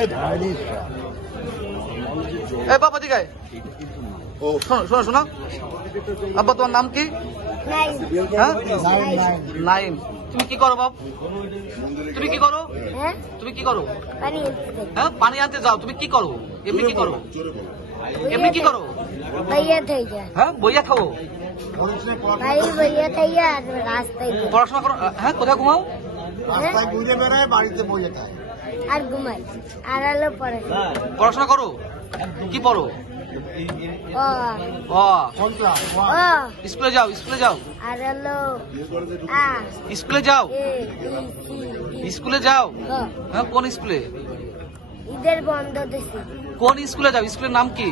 এই বাবা দিকে শোনো শোনো, আব্বা তোমার নাম কি? হ্যাঁ নাইম। তুমি কি করো বাপ? তুমি কি করো? তুমি কি করো? হ্যাঁ পানি আনতে যাও। তুমি কি করো? এমনি কি করো? এমনি কি করো? হ্যাঁ বইয়া খাবো। পড়াশোনা করো? হ্যাঁ কোথায় ঘুমাও? বাড়িতে বইয়ে খায় আর ঘুমাই আর পড়াশোনা করো? কি পড়ো? স্কুলে যাও, স্কুলে যাও, স্কুলে যাও, স্কুলে যাও। হ্যাঁ কোন স্কুলে? ঈদের বন্ধ দিছি। কোন স্কুলে যাও? স্কুলের নাম কি?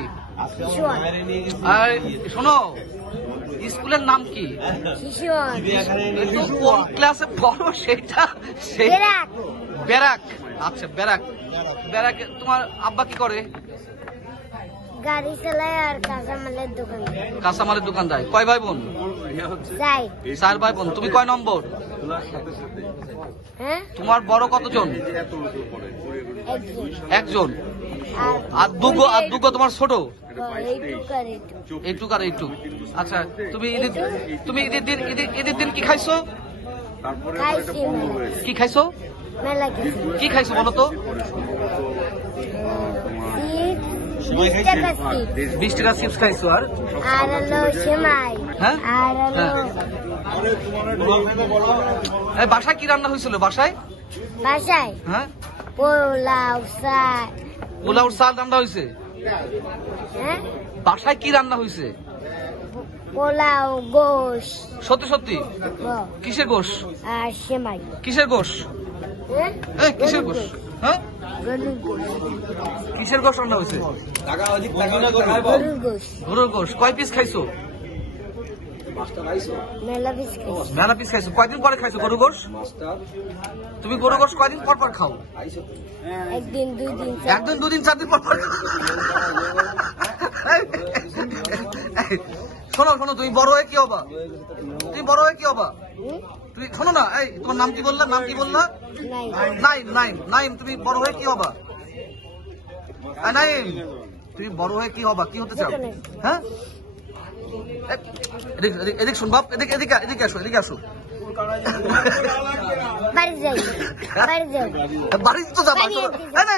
আর শোনো, স্কুলের নাম কি? কোন ক্লাসে পড়ো সেটা? ব্যারাক। আচ্ছা ব্যারাক। ব্যারাকে তোমার আব্বা কি করে? গাড়ি চালায় আর কাঁচামালের দোকান। কাঁচামালের দোকান দেয়। কয় ভাই বোন? 4 ভাই বোন। তুমি কয় নম্বর? তোমার বড় কতজন? একজন। আর দুগো তোমার ছোট? এইটুক আর এইটুক। আচ্ছা তুমি ঈদের দিন কি খাইছো? কি খাইছো? কি খাইছো বলো তো? 20 টাকা চিপস খাইছো। আর সেমাই। হ্যাঁ বাসায় কি রান্না হয়েছিল? বাসায় হ্যাঁ পোলাও চাল রান্না হয়েছে। বাসায় কি রান্না হয়েছে? পোলাও গোশ। সত্যি সত্যি? কিসের গোশ? সেমাই। কিসের গোশ? কিসের গোশ? হ্যাঁ কিসের গোশ রান্না হয়েছে? গরুর গোশ। কয় পিস খাইছো? মেলা পিস খাইছো। কয়দিন পরে খাইছো গরু গোশ? তুমি গরু গোশ কয়দিন পর পর খাও? একদিন দুদিন 4 দিন পর পর। শোনো শোনো, তুমি বড় হয়ে কি হবা? তুমি বড় হয়ে কি হবা? তুমি শোনো না, এই তোমার নাম কি বললা? নাম কি বললা? নাইম। তুমি বড় হয়ে কি হবা? নাইম তুমি বড় হয়ে কি হবা? কি হতে চাও? হ্যাঁ এদিক শুন বাপ, এদিকে আসো, এদিকে আসো। বাড়ি তো যাবা।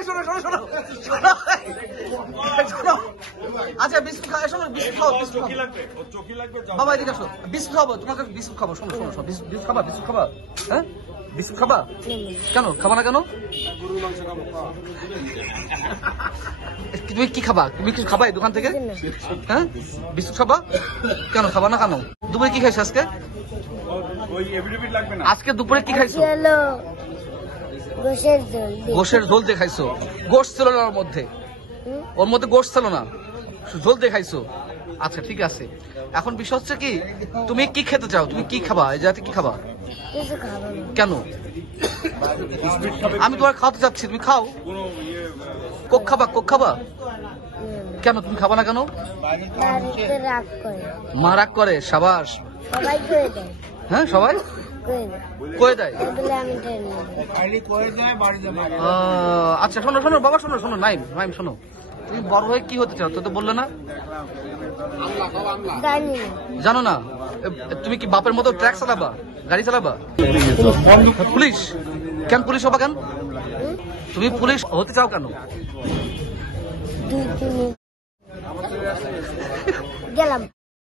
শোনো শোনো শোনো শোনো। আচ্ছা বিস্কুট খাও। শোনো বিস্কুট খাও, বিস্কুট বাবা এদিকে আসো। বিস্কুট খাবো, তোমাকে বিস্কুট খাবো। শোনো শোনো বিস্কুট খাবা? বিস্কুট খাবা? হ্যাঁ বিস্কুট খাবা? কেন খাবা না? কেন? তুমি কি খাবা? তুমি কি খাবা এই দোকান থেকে? হ্যাঁ বিস্কুট খাবা? কেন খাবা না? কেন? দুপুরে কি খাইছো আজকে? আজকে দুপুরে কি খাইছো? গোশের ঝোল দিয়ে খাইছো? গোশ ছিল না ওর মধ্যে? ওর মধ্যে গোশ ছিল না, ঝোল দিয়ে খাইছো। আচ্ছা ঠিক আছে। এখন বিষয় হচ্ছে কি, তুমি কি খেতে চাও? তুমি কি খাবা? এই জাতি কি খাবা? কেন? আমি তোমার খাওয়াতে চাচ্ছি, তুমি খাও। কোক খাবা? কোক খাবা? কেন তুমি খাবা না? কেন? মা রাগ করে? সাবাস। হ্যাঁ সবাই কয়ে দেয়। আচ্ছা শোনো শোনো বাবা, শোনো শোনো নাইম শোনো, তুমি বড় হয়ে কি হতে চাও? তো বললে না? জানো না? তুমি কি বাপের মতো ট্রাক চালাবা? গাড়ি চালাবা? পুলিশ? কেন পুলিশ হবা? কেন তুমি পুলিশ হতে চাও? কেন? গেলাম।